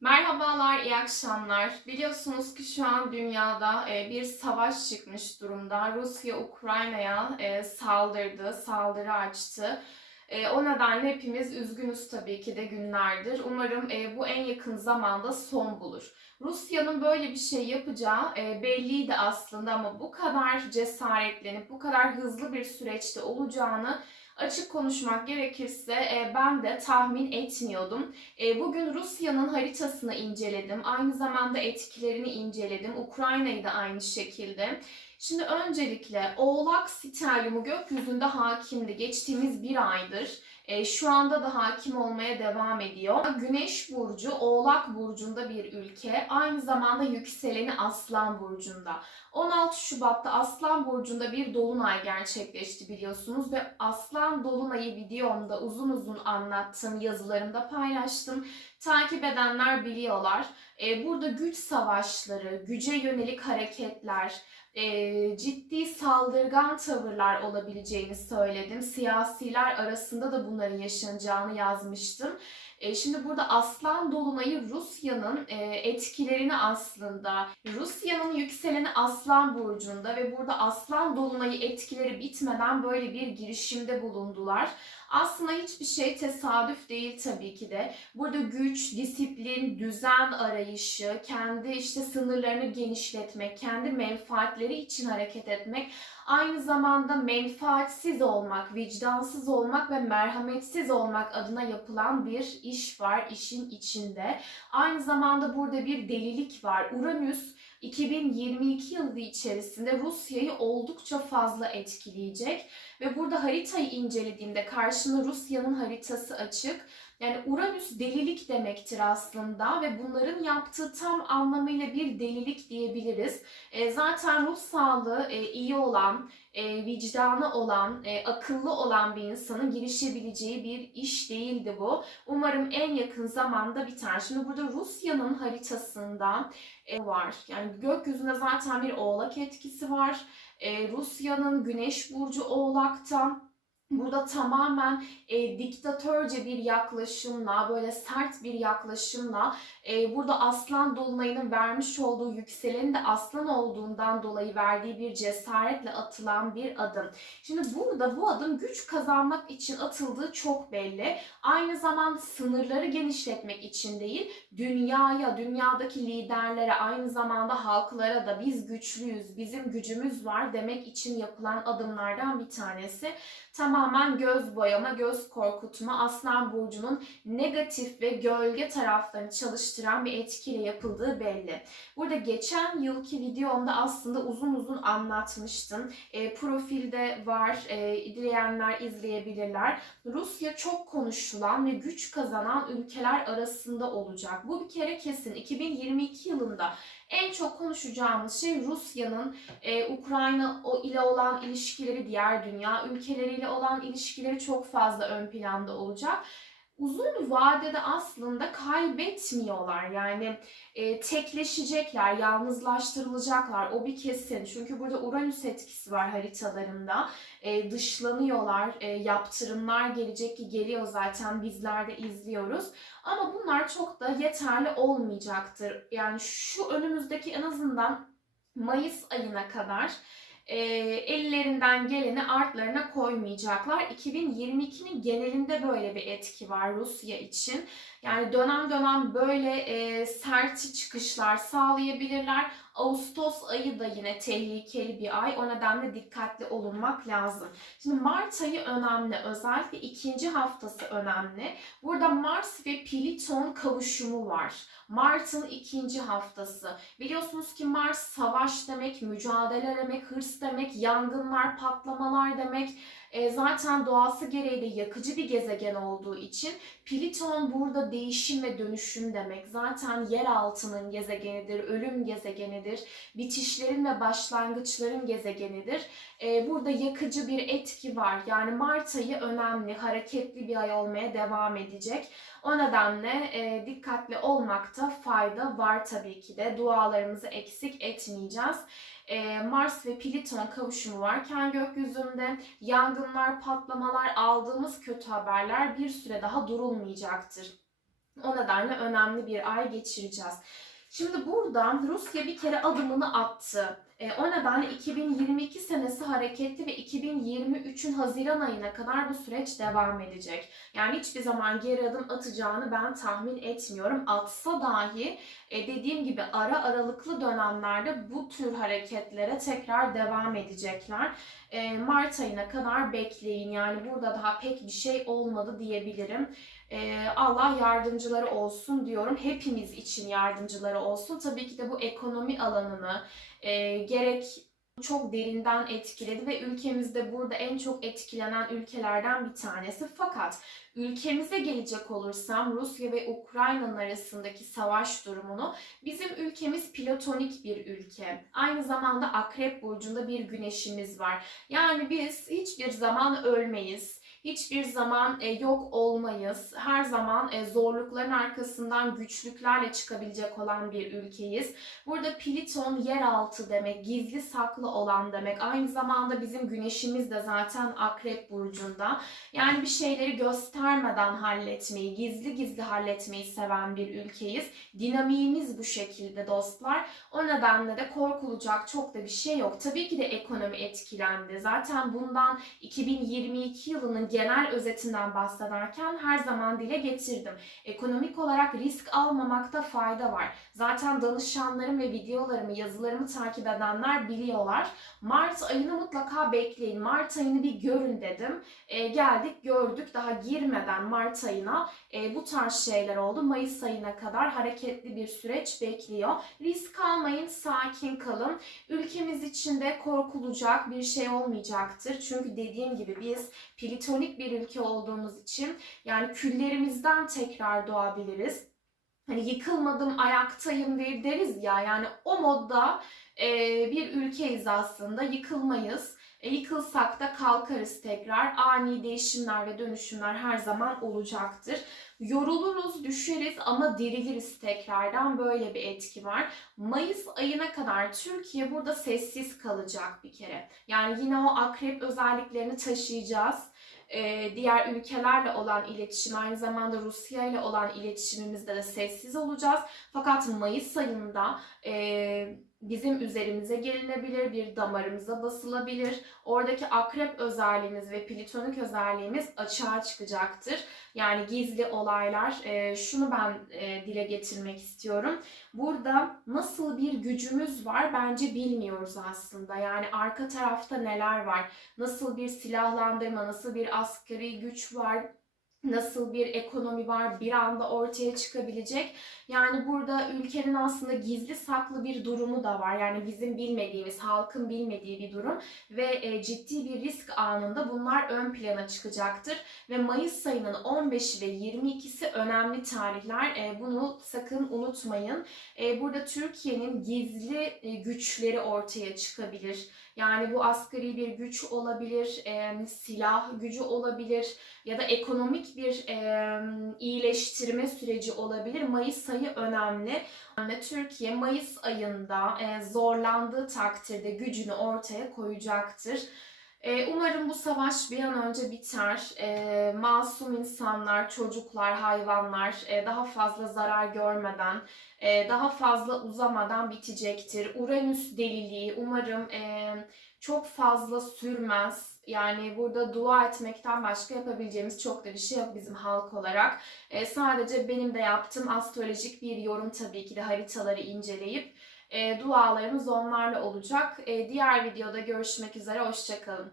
Merhabalar, iyi akşamlar. Biliyorsunuz ki şu an dünyada e, bir savaş çıkmış durumda. Rusya Ukrayna'ya e, saldırdı, saldırı açtı. E, o nedenle hepimiz üzgünüz tabii ki de günlerdir. Umarım bu en yakın zamanda son bulur. Rusya'nın böyle bir şey yapacağı belliydi aslında ama bu kadar cesaretlenip bu kadar hızlı bir süreçte olacağını açık konuşmak gerekirse e, ben de tahmin etmiyordum. E, bugün Rusya'nın haritasını inceledim. Aynı zamanda etkilerini inceledim. Ukrayna'yı da aynı şekilde. Şimdi öncelikle Oğlak Stelyumu gökyüzünde hakimdi geçtiğimiz bir aydır. E, şu anda da hakim olmaya devam ediyor. Güneş burcu Oğlak burcunda bir ülke. Aynı zamanda yükseleni Aslan burcunda. 16 Şubat'ta Aslan burcunda bir dolunay gerçekleşti biliyorsunuz ve Aslan dolunayı videomda uzun uzun anlattım, yazılarımda paylaştım. Takip edenler biliyorlar. E, burada güç savaşları, güce yönelik hareketler, e, ciddi saldırgan tavırlar olabileceğini söyledim. Siyasiler arasında da bunların yaşanacağını yazmıştım. E, şimdi burada Aslan Dolunay'ı Rusya'nın e, etkilerini aslında, Rusya'nın yükseleni Aslan Burcu'nda ve burada Aslan Dolunay'ı etkileri bitmeden böyle bir girişimde bulundular. Aslında hiçbir şey tesadüf değil tabii ki de. Burada güç, disiplin, düzen arayışı, kendi işte sınırlarını genişletmek, kendi menfaatleri için hareket etmek, aynı zamanda menfaatsiz olmak, vicdansız olmak ve merhametsiz olmak adına yapılan bir iş var işin içinde. Aynı zamanda burada bir delilik var. Uranüs 2022 yılı içerisinde Rusya'yı oldukça fazla etkileyecek ve burada haritayı incelediğimde karşına Rusya'nın haritası açık. Yani Uranüs delilik demektir aslında ve bunların yaptığı tam anlamıyla bir delilik diyebiliriz. E, zaten ruh sağlığı e, iyi olan, e, vicdanı olan, e, akıllı olan bir insanın girişebileceği bir iş değildi bu. Umarım en yakın zamanda biter. Şimdi burada Rusya'nın haritasında e, var. Yani gökyüzünde zaten bir oğlak etkisi var. E, Rusya'nın güneş burcu oğlaktan. Burada tamamen e, diktatörce bir yaklaşımla, böyle sert bir yaklaşımla, e, burada aslan dolunayının vermiş olduğu yükselenin de aslan olduğundan dolayı verdiği bir cesaretle atılan bir adım. Şimdi burada bu adım güç kazanmak için atıldığı çok belli. Aynı zamanda sınırları genişletmek için değil, dünyaya, dünyadaki liderlere, aynı zamanda halklara da biz güçlüyüz, bizim gücümüz var demek için yapılan adımlardan bir tanesi tamamen göz boyama, göz korkutma, Aslan Burcu'nun negatif ve gölge taraflarını çalıştıran bir etkiyle yapıldığı belli. Burada geçen yılki videomda aslında uzun uzun anlatmıştım. E, profilde var, e, dileyenler izleyebilirler. Rusya çok konuşulan ve güç kazanan ülkeler arasında olacak. Bu bir kere kesin. 2022 yılında en çok konuşacağımız şey Rusya'nın e, Ukrayna ile olan ilişkileri, diğer dünya ülkeleriyle olan ilişkileri çok fazla ön planda olacak uzun vadede aslında kaybetmiyorlar. Yani e, tekleşecekler, yalnızlaştırılacaklar. O bir kesin. Çünkü burada Uranüs etkisi var haritalarında. E, dışlanıyorlar, e, yaptırımlar gelecek ki geliyor zaten bizler de izliyoruz. Ama bunlar çok da yeterli olmayacaktır. Yani şu önümüzdeki en azından Mayıs ayına kadar e, ellerinden geleni artlarına koymayacaklar. 2022'nin genelinde böyle bir etki var Rusya için. Yani dönem dönem böyle e, sert çıkışlar sağlayabilirler. Ağustos ayı da yine tehlikeli bir ay. O nedenle dikkatli olunmak lazım. Şimdi Mart ayı önemli. Özellikle ikinci haftası önemli. Burada Mars ve Pliton kavuşumu var. Mart'ın ikinci haftası. Biliyorsunuz ki Mars savaş demek, mücadele demek, hırs demek, yangınlar, patlamalar demek. E, zaten doğası gereği de yakıcı bir gezegen olduğu için Pliton burada değişim ve dönüşüm demek. Zaten yer altının gezegenidir, ölüm gezegenidir, bitişlerin ve başlangıçların gezegenidir. E, burada yakıcı bir etki var. Yani Mart ayı önemli, hareketli bir ay olmaya devam edecek. O nedenle e, dikkatli olmakta fayda var tabii ki de. Dualarımızı eksik etmeyeceğiz. E, Mars ve Pliton kavuşumu varken gökyüzünde yangınlar, patlamalar, aldığımız kötü haberler bir süre daha durulmayacaktır. O nedenle önemli bir ay geçireceğiz. Şimdi burada Rusya bir kere adımını attı. E, o nedenle 2022 senesi hareketli ve 2023'ün Haziran ayına kadar bu süreç devam edecek. Yani hiçbir zaman geri adım atacağını ben tahmin etmiyorum. Atsa dahi e, dediğim gibi ara aralıklı dönemlerde bu tür hareketlere tekrar devam edecekler. E, Mart ayına kadar bekleyin. Yani burada daha pek bir şey olmadı diyebilirim. E, Allah yardımcıları olsun diyorum. Hepimiz için yardımcıları olsun. Tabii ki de bu ekonomi alanını e, gerek çok derinden etkiledi ve ülkemizde burada en çok etkilenen ülkelerden bir tanesi. Fakat ülkemize gelecek olursam Rusya ve Ukrayna'nın arasındaki savaş durumunu bizim ülkemiz platonik bir ülke. Aynı zamanda Akrep burcunda bir güneşimiz var. Yani biz hiçbir zaman ölmeyiz. Hiçbir zaman e, yok olmayız. Her zaman e, zorlukların arkasından güçlüklerle çıkabilecek olan bir ülkeyiz. Burada Pliton yeraltı demek, gizli saklı olan demek. Aynı zamanda bizim güneşimiz de zaten Akrep burcunda. Yani bir şeyleri göstermeden halletmeyi, gizli gizli halletmeyi seven bir ülkeyiz. Dinamiğimiz bu şekilde dostlar. O nedenle de korkulacak çok da bir şey yok. Tabii ki de ekonomi etkilendi. Zaten bundan 2022 yılının genel özetinden bahsederken her zaman dile getirdim. Ekonomik olarak risk almamakta fayda var. Zaten danışanlarım ve videolarımı, yazılarımı takip edenler biliyorlar. Mart ayını mutlaka bekleyin. Mart ayını bir görün dedim. E, geldik gördük daha girmeden Mart ayına e, bu tarz şeyler oldu. Mayıs ayına kadar hareketli bir süreç bekliyor. Risk almayın, sakin kalın. Ülkemiz için de korkulacak bir şey olmayacaktır. Çünkü dediğim gibi biz plitonik bir ülke olduğumuz için yani küllerimizden tekrar doğabiliriz. Hani yıkılmadım ayaktayım der- deriz ya yani o modda e, bir ülkeyiz aslında yıkılmayız. E, yıkılsak da kalkarız tekrar. Ani değişimler ve dönüşümler her zaman olacaktır. Yoruluruz, düşeriz ama diriliriz tekrardan. Böyle bir etki var. Mayıs ayına kadar Türkiye burada sessiz kalacak bir kere. Yani yine o akrep özelliklerini taşıyacağız. Ee, diğer ülkelerle olan iletişim, aynı zamanda Rusya ile olan iletişimimizde de sessiz olacağız. Fakat Mayıs ayında e, bizim üzerimize gelinebilir, bir damarımıza basılabilir. Oradaki akrep özelliğimiz ve plitonik özelliğimiz açığa çıkacaktır. Yani gizli olaylar. E, şunu ben e, dile getirmek istiyorum. Burada nasıl bir gücümüz var bence bilmiyoruz aslında. Yani arka tarafta neler var? Nasıl bir silahlandırma, nasıl bir askeri güç var? Nasıl bir ekonomi var bir anda ortaya çıkabilecek. Yani burada ülkenin aslında gizli saklı bir durumu da var. Yani bizim bilmediğimiz, halkın bilmediği bir durum ve e, ciddi bir risk anında bunlar ön plana çıkacaktır. Ve Mayıs ayının 15'i ve 22'si önemli tarihler. E, bunu sakın unutmayın. E, burada Türkiye'nin gizli güçleri ortaya çıkabilir. Yani bu asgari bir güç olabilir, silah gücü olabilir ya da ekonomik bir e, iyileştirme süreci olabilir. Mayıs ayı önemli. Türkiye Mayıs ayında e, zorlandığı takdirde gücünü ortaya koyacaktır. Umarım bu savaş bir an önce biter. Masum insanlar, çocuklar, hayvanlar daha fazla zarar görmeden, daha fazla uzamadan bitecektir. Uranüs deliliği umarım çok fazla sürmez. Yani burada dua etmekten başka yapabileceğimiz çok da bir şey yok bizim halk olarak. E, sadece benim de yaptığım astrolojik bir yorum tabii ki de haritaları inceleyip e, dualarımız onlarla olacak. E, diğer videoda görüşmek üzere, hoşçakalın.